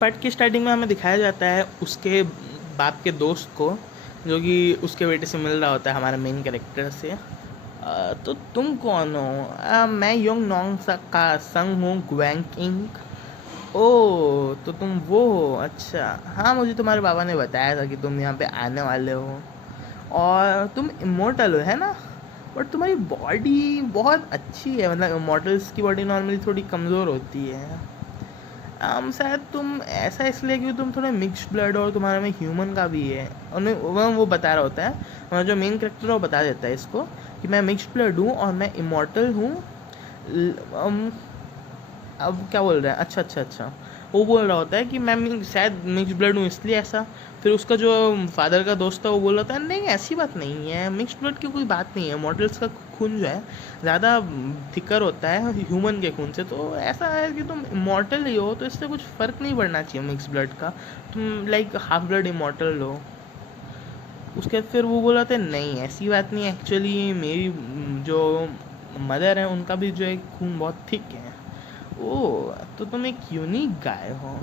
Part की starting में हमें दिखाया जाता है उसके बाप के दोस्त को, जो कि उसके बेटे से मिल रहा होता है हमारे मेन कैरेक्टर से। तो तुम कौन हो? मैं योंग नोंग का संग हूँ, ग्वैंग इंक। ओ, तो तुम वो हो? अच्छा, हाँ, मुझे तुम्हारे पापा ने बताया था कि तुम यहाँ पे आने वाले हो और तुम इमोर्टल हो, है ना? बट तुम्हारी बॉडी बहुत अच्छी है, मतलब इमोर्टल्स की बॉडी नॉर्मली थोड़ी कमज़ोर होती है। शायद तुम ऐसा इसलिए क्योंकि तुम थोड़े मिक्स्ड ब्लड और तुम्हारे में ह्यूमन का भी है। उन्हें वो बता रहा होता है, हमारा जो मेन करेक्टर है वो बता देता है इसको कि मैं मिक्स्ड ब्लड हूँ और मैं इमॉर्टल हूँ। अब क्या बोल रहा है? अच्छा अच्छा अच्छा, वो बोल रहा होता है कि मैं शायद मिक्स्ड ब्लड हूँ इसलिए ऐसा। फिर उसका जो फादर का दोस्त है वो बोल रहा था, नहीं ऐसी बात नहीं है, मिक्स्ड ब्लड की कोई बात नहीं है, मॉडल्स का खून जो है ज़्यादा थिकर होता है ह्यूमन के खून से, तो ऐसा है कि तुम इमॉर्टल ही हो तो इससे कुछ फ़र्क नहीं पड़ना चाहिए मिक्स ब्लड का, तुम लाइक हाफ ब्लड इमॉर्टल हो। उसके बाद फिर वो बोला था, नहीं ऐसी बात नहीं, एक्चुअली मेरी जो मदर है उनका भी जो है खून बहुत थिक है। ओह, तो तुम एक यूनिक गाय हो।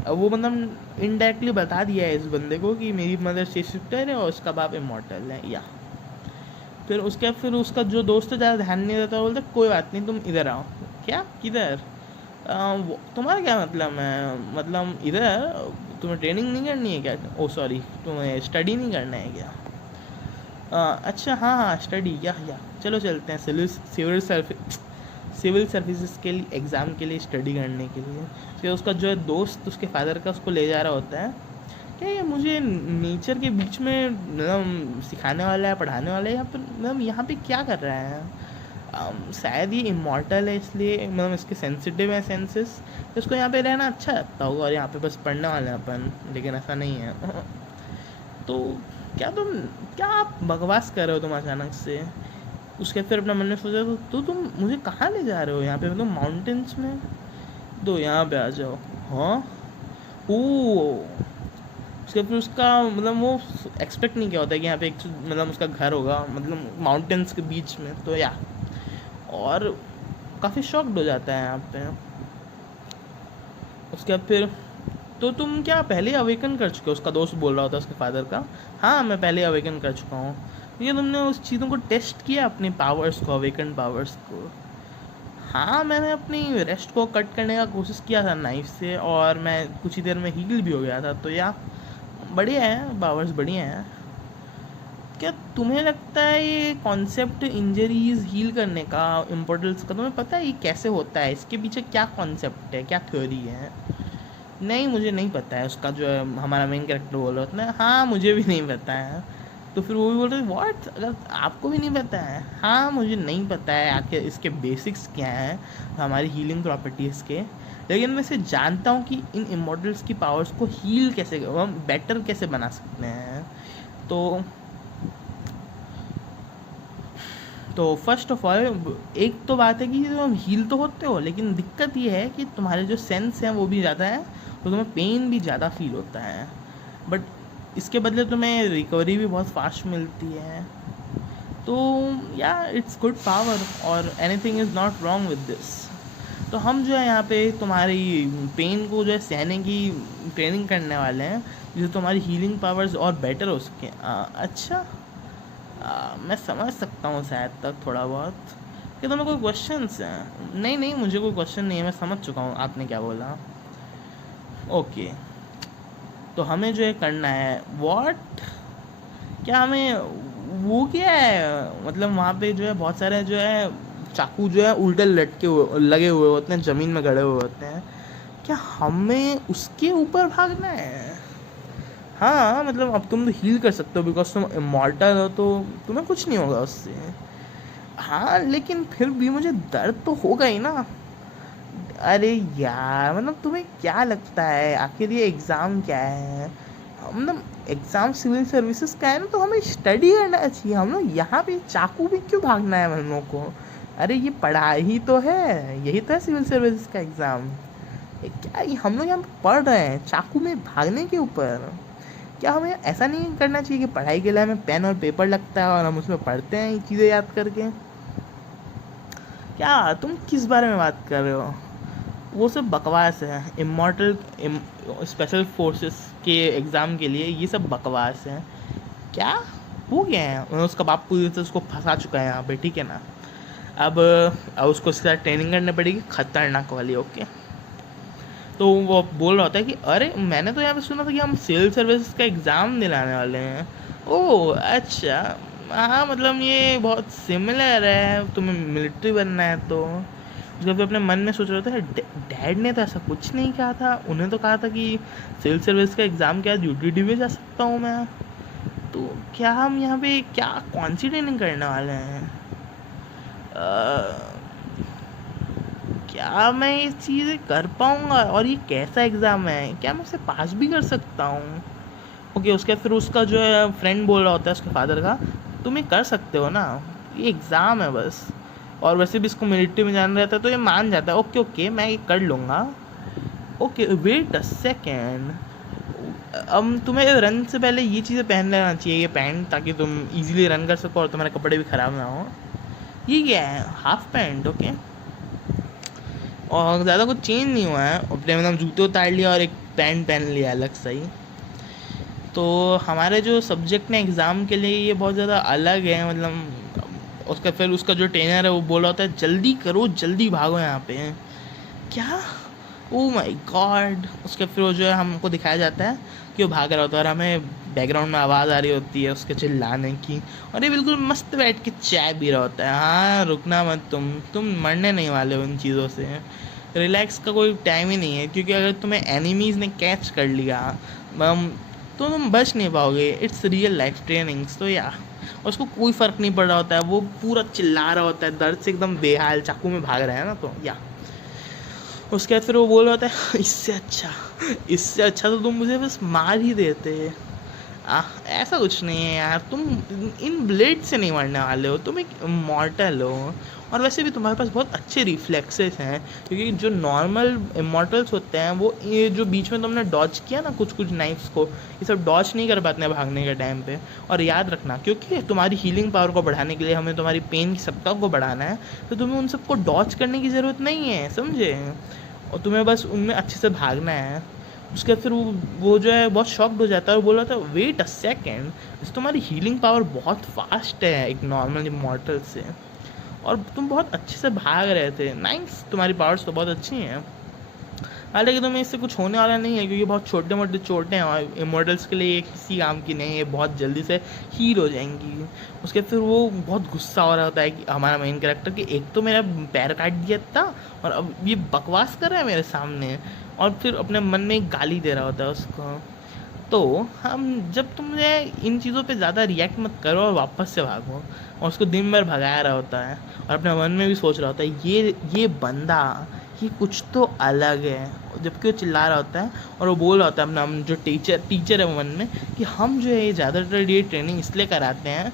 अब वो मतलब इनडायरेक्टली बता दिया है इस बंदे को कि मेरी मदर शेशिफ्टर है और उसका बाप इमॉर्टल है, या फिर उसका जो दोस्त है ज़्यादा ध्यान नहीं देता, बोलता कोई बात नहीं, तुम इधर आओ। क्या? किधर? तुम्हारा क्या मतलब है? मतलब इधर तुम्हें ट्रेनिंग नहीं करनी है क्या? ओ सॉरी, तुम्हें स्टडी नहीं करना है क्या? अच्छा, हाँ हाँ, स्टडी, या चलो चलते हैं सिविल सर्विसेज के लिए, एग्ज़ाम के लिए स्टडी करने के लिए। फिर उसका जो है दोस्त उसके फादर का उसको ले जा रहा होता है, क्या ये मुझे नेचर के बीच में मतलब सिखाने वाला है, पढ़ाने वाला है, यहाँ पर मतलब यहाँ पे क्या कर रहा है? शायद ये इमॉर्टल है इसलिए मतलब इसके सेंसिटिव है सेंसेस, तो इसको यहाँ पे रहना अच्छा लगता होगा और यहाँ पे बस पढ़ने वाले हैं अपन, लेकिन ऐसा नहीं है। तो क्या आप बकवास कर रहे हो तुम अचानक से? उसके फिर अपना मन में सोचा, तो तुम मुझे कहाँ ले जा रहे हो यहाँ पे, मतलब माउंटेन्स में? तो यहाँ पे आ जाओ। हाँ, ओ, उसके फिर उसका मतलब वो एक्सपेक्ट नहीं किया होता है कि यहाँ पे एक मतलब उसका घर होगा मतलब माउंटेन्स के बीच में, तो या और काफ़ी शॉक्ड हो जाता है यहाँ पे। उसके बाद फिर, तो तुम क्या पहले अवेकन कर चुके हो? उसका दोस्त बोल रहा होता है उसके फादर का। हाँ, मैं पहले अवेकन कर चुका हूँ। ये तुमने उस चीज़ों को टेस्ट किया, अपनी पावर्स को, अवेकन पावर्स को? हाँ, मैंने अपनी रेस्ट को कट करने का कोशिश किया था नाइफ से और मैं कुछ ही देर में हील भी हो गया था, तो या बढ़िया है, पावर्स बढ़िया है। क्या तुम्हें लगता है ये कॉन्सेप्ट इंजरीज हील करने का, इम्पोर्टेंस का, तुम्हें पता है ये कैसे होता है? इसके पीछे क्या कॉन्सेप्ट है, क्या थ्योरी है? नहीं, मुझे नहीं पता है। उसका जो है हमारा मेन कैरेक्टर बोल रहा होता है, हाँ मुझे भी नहीं पता है। तो फिर वो भी बोल रहे व्हाट, अगर आपको भी नहीं पता है? हाँ, मुझे नहीं पता है आखिर इसके बेसिक्स क्या हैं हमारी हीलिंग प्रॉपर्टीज़ के, लेकिन मैं इसे जानता हूँ कि इन इमॉर्टल्स की पावर्स को हील कैसे, हम बेटर कैसे बना सकते हैं। तो फर्स्ट ऑफ ऑल, एक तो बात है कि तुम हील तो होते हो, लेकिन दिक्कत ये है कि तुम्हारे जो सेंस हैं वो भी ज़्यादा है, तो तुम्हें पेन भी ज़्यादा फील होता है, बट इसके बदले तुम्हें रिकवरी भी बहुत फास्ट मिलती है। तो या इट्स गुड पावर और anything is not wrong with this. तो हम जो है यहाँ पे तुम्हारी पेन को जो है सहने की ट्रेनिंग करने वाले हैं, जिससे तुम्हारी हीलिंग पावर्स और बेटर हो सके। अच्छा, मैं समझ सकता हूँ शायद तक थोड़ा बहुत। क्या तुम्हें कोई क्वेश्चंस हैं? नहीं नहीं, मुझे कोई क्वेश्चन नहीं है, मैं समझ चुका हूँ आपने क्या बोला। ओके, तो हमें जो है करना है व्हाट, क्या हमें वो क्या है, मतलब वहाँ पे जो है बहुत सारे जो है चाकू जो है उल्टे लटके हुए लगे हुए होते हैं, ज़मीन में गड़े हुए होते हैं, क्या हमें उसके ऊपर भागना है? हाँ, मतलब अब तुम तो हील कर सकते हो बिकॉज तुम इमॉर्टल हो, तो तुम्हें कुछ नहीं होगा उससे। हाँ, लेकिन फिर भी मुझे दर्द तो होगा ही ना। अरे यार, मतलब तुम्हें क्या लगता है आखिर ये एग्ज़ाम क्या है? मतलब एग्ज़ाम सिविल सर्विसेज का है ना, तो हमें स्टडी करना चाहिए। हम लोग यहाँ पे चाकू भी क्यों भागना है हम लोग को? अरे ये पढ़ाई ही तो है, यही तो है सिविल सर्विसेज का एग्ज़ाम। क्या ये हम लोग यहाँ पे पढ़ रहे हैं चाकू में भागने के ऊपर? क्या हमें ऐसा नहीं करना चाहिए कि पढ़ाई के लिए हमें पेन और पेपर लगता है और हम उसमें पढ़ते हैं ये चीज़ें याद करके? क्या तुम किस बारे में बात कर रहे हो? वो सब बकवास है। इमॉर्टल स्पेशल फोर्सेस के एग्ज़ाम के लिए ये सब बकवास है। क्या हो गया है, उसका बाप पूरी तरह से उसको फंसा चुका है यहाँ पे, ठीक है ना। अब उसको उसके साथ ट्रेनिंग करनी पड़ेगी खतरनाक वाली, ओके। तो वो बोल रहा होता है कि अरे मैंने तो यहाँ पे सुना था कि हम सिविल सर्विसेज का एग्ज़ाम दिलाने वाले हैं। ओह अच्छा, हाँ मतलब ये बहुत सिमिलर है, तुम्हें मिलिट्री बनना है तो। उसके फिर अपने मन में सोच रहा था डैड ने तो ऐसा कुछ नहीं कहा था, उन्हें तो कहा था कि सिविल सर्विस का एग्ज़ाम क्या ड्यूटी में जा सकता हूँ मैं। तो क्या हम यहाँ पे क्या कौन सी ट्रेनिंग करने वाले हैं? क्या मैं ये चीज़ें कर पाऊँगा, और ये कैसा एग्ज़ाम है, क्या मैं उसे पास भी कर सकता हूँ? ओके, उसके फिर उसका जो है फ्रेंड बोल रहा होता है उसके फादर का, तुम ये कर सकते हो ना, ये एग्ज़ाम है बस, और वैसे भी इसको मिलिट्री में जाना रहता है तो ये मान जाता है। ओके ओके मैं ये कर लूँगा। ओके वेट अ सेकेंड, अब तुम्हें रन से पहले ये चीज़ें पहन लेना चाहिए, ये पैंट, ताकि तुम इजीली रन कर सको और तुम्हारे कपड़े भी ख़राब ना हो। ये क्या है, हाफ पैंट, ओके। और ज़्यादा कुछ चेंज नहीं हुआ है, अपने मतलब जूते उतार लिया और एक पैंट पहन लिया अलग सही। तो हमारे जो सब्जेक्ट ने एग्ज़ाम के लिए ये बहुत ज़्यादा अलग है, मतलब उसका फिर उसका जो ट्रेनर है वो बोल रहा होता है जल्दी करो जल्दी भागो यहाँ पे। क्या, ओ माय गॉड। उसके फिर वो जो है हमको दिखाया जाता है कि वो भाग रहा होता है और हमें बैकग्राउंड में आवाज़ आ रही होती है उसके चिल्लाने की, और ये बिल्कुल मस्त बैठ के चाय पी रहा होता है। हाँ रुकना मत, तुम मरने नहीं वाले हो इन चीज़ों से, रिलैक्स का कोई टाइम ही नहीं है, क्योंकि अगर तुम्हें एनिमीज़ ने कैच कर लिया तो तुम बच नहीं पाओगे। It's real life trainings. तो या उसको कोई फ़र्क नहीं पड़ रहा होता है, वो पूरा चिल्ला रहा होता है दर्द से एकदम बेहाल, चाकू में भाग रहा है ना, तो या उसके बाद फिर वो बोल रहा होता है इससे अच्छा तो तुम मुझे बस मार ही देते। ऐसा कुछ नहीं है यार, तुम इन ब्लेड से नहीं मरने वाले हो, तुम एक इमॉर्टल हो, और वैसे भी तुम्हारे पास बहुत अच्छे रिफ्लेक्सेस हैं, क्योंकि जो नॉर्मल इमॉर्टल्स होते हैं वो ये जो बीच में तुमने डॉज किया ना कुछ कुछ नाइफ्स को, ये सब डॉज नहीं कर पाते हैं भागने के टाइम पे। और याद रखना, क्योंकि तुम्हारी हीलिंग पावर को बढ़ाने के लिए हमें तुम्हारी पेन की सप्ताह को बढ़ाना है, तो तुम्हें उन सबको डॉज करने की ज़रूरत नहीं है, समझे। और तुम्हें बस उनमें अच्छे से भागना है। उसके बाद फिर वो जो है बहुत शॉक्ड हो जाता है और बोल रहा था वेट अ सेकेंड, तुम्हारी हीलिंग पावर बहुत फास्ट है एक नॉर्मल इमॉर्टल से, और तुम बहुत अच्छे से भाग रहे थे। नाइस, तुम्हारी पावर्स तो बहुत अच्छी हैं, हालांकि तुम्हें इससे कुछ होने वाला नहीं है, क्योंकि बहुत छोटे मोटे चोटें हैं और इमॉर्टल्स के लिए ये किसी काम की नहीं है, बहुत जल्दी से हील हो जाएंगी। उसके फिर वो बहुत गुस्सा हो रहा होता है कि हमारा मेन कैरेक्टर कि एक तो मेरा पैर काट दिया था और अब ये बकवास कर रहा है मेरे सामने, और फिर अपने मन में एक गाली दे रहा होता है उसको। तो हम जब तुमने इन चीज़ों पे ज़्यादा रिएक्ट मत करो और वापस से भागो, और उसको दिन भर भगाया रहा होता है और अपने मन में भी सोच रहा होता है ये बंदा ये कुछ तो अलग है, जबकि वो चिल्ला रहा होता है और वो बोल रहा होता है अपना जो टीचर है वो मन में कि हम जो है ज़्यादातर ये ट्रेनिंग इसलिए कराते हैं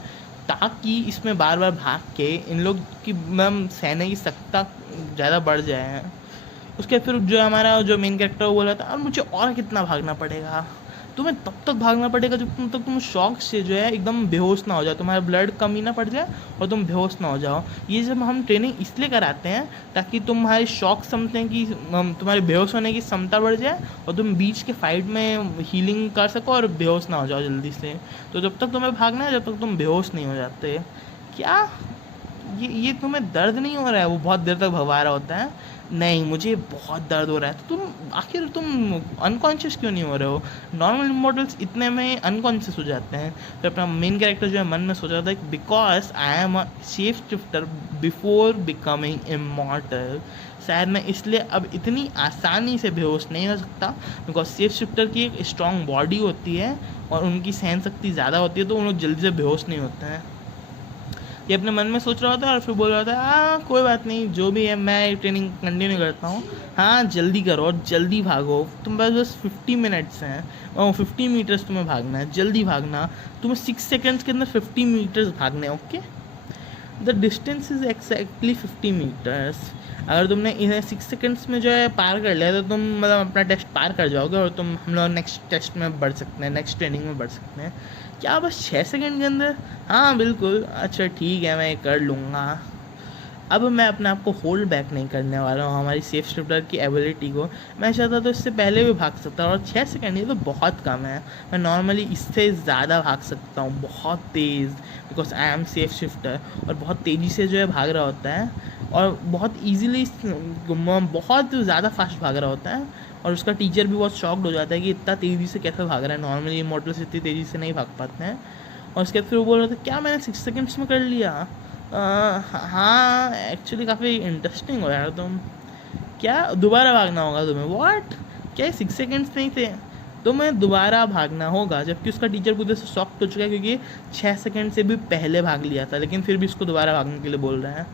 ताकि इसमें बार बार भाग के इन लोग की मैम सहने की सख्ता ज़्यादा बढ़ जाए। उसके फिर जो हमारा जो मेन कैरेक्टर वो बोल रहा था और मुझे और कितना भागना पड़ेगा, तुम्हें तब तक भागना पड़ेगा जब तुम शॉक से जो है एकदम बेहोश ना हो जाओ, तुम्हारा ब्लड कम ही ना पड़ जाए और तुम बेहोश ना हो जाओ। ये जब हम ट्रेनिंग इसलिए कराते हैं ताकि तुम्हारी शॉक समझते कि तुम्हारे बेहोश होने की क्षमता बढ़ जाए और तुम बीच के फाइट में हीलिंग कर सको और बेहोश ना हो जाओ जल्दी से। तो जब तक तुम्हें भागना है जब तक तुम बेहोश नहीं हो जाते। क्या ये तुम्हें दर्द नहीं हो रहा है, वो बहुत देर तक भगवा रहा होता है, नहीं मुझे बहुत दर्द हो रहा है। तो तुम अनकॉन्शियस क्यों नहीं हो रहे हो, नॉर्मल इमॉर्टल्स इतने में अनकॉन्शियस हो जाते हैं। फिर अपना मेन कैरेक्टर जो है मन में सोच रहा था कि because I am a shape shifter before becoming immortal, शायद मैं इसलिए अब इतनी आसानी से बेहोश नहीं हो सकता, बिकॉज शेप शिफ्टर की एक स्ट्रॉन्ग बॉडी होती है और उनकी सहन शक्ति ज़्यादा होती है, तो उन लोग जल्दी से बेहोश नहीं होते हैं। ये अपने मन में सोच रहा होता है और फिर बोल रहा होता है हाँ कोई बात नहीं, जो भी है मैं ट्रेनिंग कंटिन्यू करता हूँ। हाँ जल्दी करो और जल्दी भागो, तुम बस 50 मिनट्स हैं और 50 मीटर्स तुम्हें भागना है, जल्दी भागना, तुम्हें 6 सेकेंड्स के अंदर 50 मीटर्स भागने हैं, okay. The distance is exactly 50 metres. अगर तुमने इन्हें 6 सेकेंड्स में जो है पार कर लिया तो तुम मतलब अपना टेस्ट पार कर जाओगे और तुम हम लोग नेक्स्ट टेस्ट में बढ़ सकते हैं, नेक्स्ट ट्रेनिंग में बढ़ सकते हैं। क्या बस 6 सेकेंड के अंदर? हाँ बिल्कुल, अच्छा ठीक है मैं कर लूँगा। अब मैं अपने आप को होल्ड बैक नहीं करने वाला हूँ हमारी सेफ शिफ्टर की एबिलिटी को। मैं चाहता तो इससे पहले भी भाग सकता हूँ, और 6 सेकंड ये तो बहुत कम है। मैं नॉर्मली इससे ज़्यादा भाग सकता हूँ, बहुत तेज़, because I am safe shifter, और बहुत तेज़ी से जो है भाग रहा होता है, और बहुत ईजीली बहुत ज़्यादा फास्ट भाग रहा होता है। और उसका टीचर भी बहुत शॉक्ड हो जाता है कि इतना तेज़ी से कैसे भाग रहा है, नॉर्मली इमॉर्टल्स इतनी तेज़ी से नहीं भाग पाते हैं। और उसके बाद फिर वो बोल रहा था क्या मैंने 6 सेकंड्स में कर लिया। हाँ एक्चुअली काफ़ी इंटरेस्टिंग हो यार तुम। क्या दोबारा भागना होगा तुम्हें? व्हाट? क्या 6 सेकंड्स नहीं थे? तुम्हें दोबारा भागना होगा, जबकि उसका टीचर पूरे से शॉक्ड हो चुका है क्योंकि 6 सेकंड से भी पहले भाग लिया था, लेकिन फिर भी उसको दोबारा भागने के लिए बोल रहा है।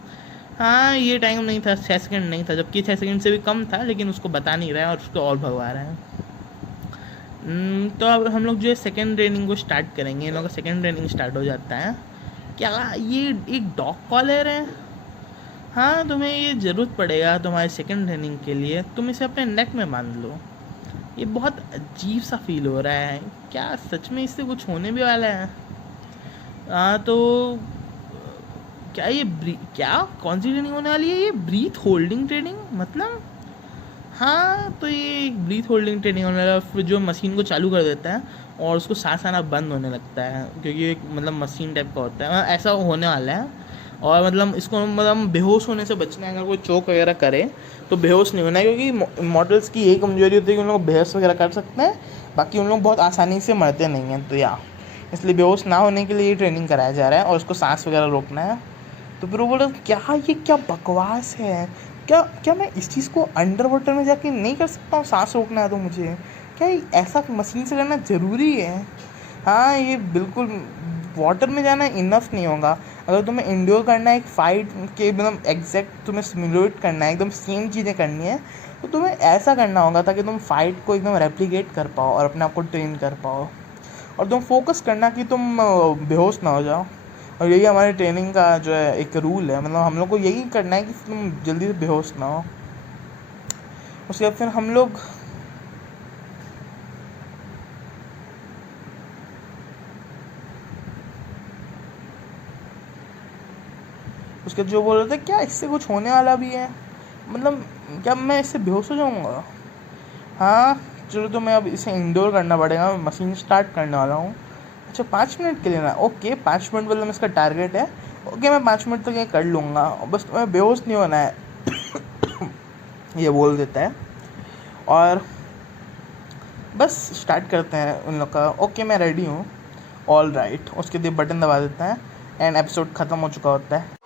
हाँ ये टाइम नहीं था, 6 सेकंड नहीं था, जबकि 6 सेकंड से भी कम था, लेकिन उसको बता नहीं रहा है और उसको और भगवा रहा है। तो अब हम लोग जो है सेकेंड ट्रेनिंग को स्टार्ट करेंगे। इन लोगों का सेकेंड ट्रेनिंग स्टार्ट हो जाता है। क्या ये एक डॉग कॉलर है? हाँ तुम्हें ये ज़रूरत पड़ेगा तुम्हारे सेकेंड ट्रेनिंग के लिए, तुम इसे अपने नेक में बांध लो। ये बहुत अजीब सा फील हो रहा है, क्या सच में इससे कुछ होने भी वाला है? तो क्या ये क्या कौन सी ट्रेनिंग होने वाली है? ये ब्रीथ होल्डिंग ट्रेनिंग मतलब? हाँ तो ये ब्रीथ होल्डिंग ट्रेनिंग होने वाला है, फिर जो मशीन को चालू कर देता है और उसको सांस आना बंद होने लगता है, क्योंकि एक मतलब मशीन टाइप का होता है, ऐसा होने वाला है। और मतलब इसको मतलब बेहोश होने से बचना है। अगर कोई चोक वगैरह करे तो बेहोश नहीं होना है, क्योंकि मॉडल्स की यही कमजोरी होती है कि उन लोग बेहोश वगैरह कर सकते हैं, बाकी उन लोग बहुत आसानी से मरते नहीं हैं। तो इसलिए बेहोश ना होने के लिए ये ट्रेनिंग कराया जा रहा है और उसको सांस वगैरह रोकना है। तो फिर वो बोला क्या ये क्या बकवास है, क्या क्या मैं इस चीज़ को अंडर वाटर में जाके नहीं कर सकता हूँ? सांस रोकना है तो मुझे क्या ऐसा मशीन से करना ज़रूरी है? हाँ ये बिल्कुल वाटर में जाना इनफ नहीं होगा। अगर तुम्हें इंड्योर करना है एक फ़ाइट के मतलब एग्जैक्ट तुम्हें सिमुलेट करना है, एकदम सेम चीज़ें करनी है, तो तुम्हें ऐसा करना होगा ताकि तुम फाइट को एकदम रेप्लिकेट कर पाओ और अपने आप को ट्रेन कर पाओ। और तुम फोकस करना कि तुम बेहोश ना हो जाओ। और यही हमारी ट्रेनिंग का जो है एक रूल है, मतलब हम लोग को यही करना है कि तुम जल्दी से बेहोश ना हो। उसके बाद फिर हम लोग उसके जो बोल रहे थे क्या इससे कुछ होने वाला भी है, मतलब क्या मैं इससे बेहोश हो जाऊँगा? हाँ चलो तो मैं अब इसे इंडोर करना पड़ेगा, मैं मशीन स्टार्ट करने वाला हूँ। अच्छा 5 मिनट के लिए ना? ओके 5 मिनट मतलब इसका टारगेट है। ओके मैं 5 मिनट तक ये कर लूँगा, बस तुम्हें बेहोश नहीं होना है ये बोल देता है। और बस स्टार्ट करते हैं उन लोग का। ओके मैं रेडी हूँ, ऑल राइट। उसके लिए बटन दबा देता है एंड एपिसोड ख़त्म हो चुका होता है।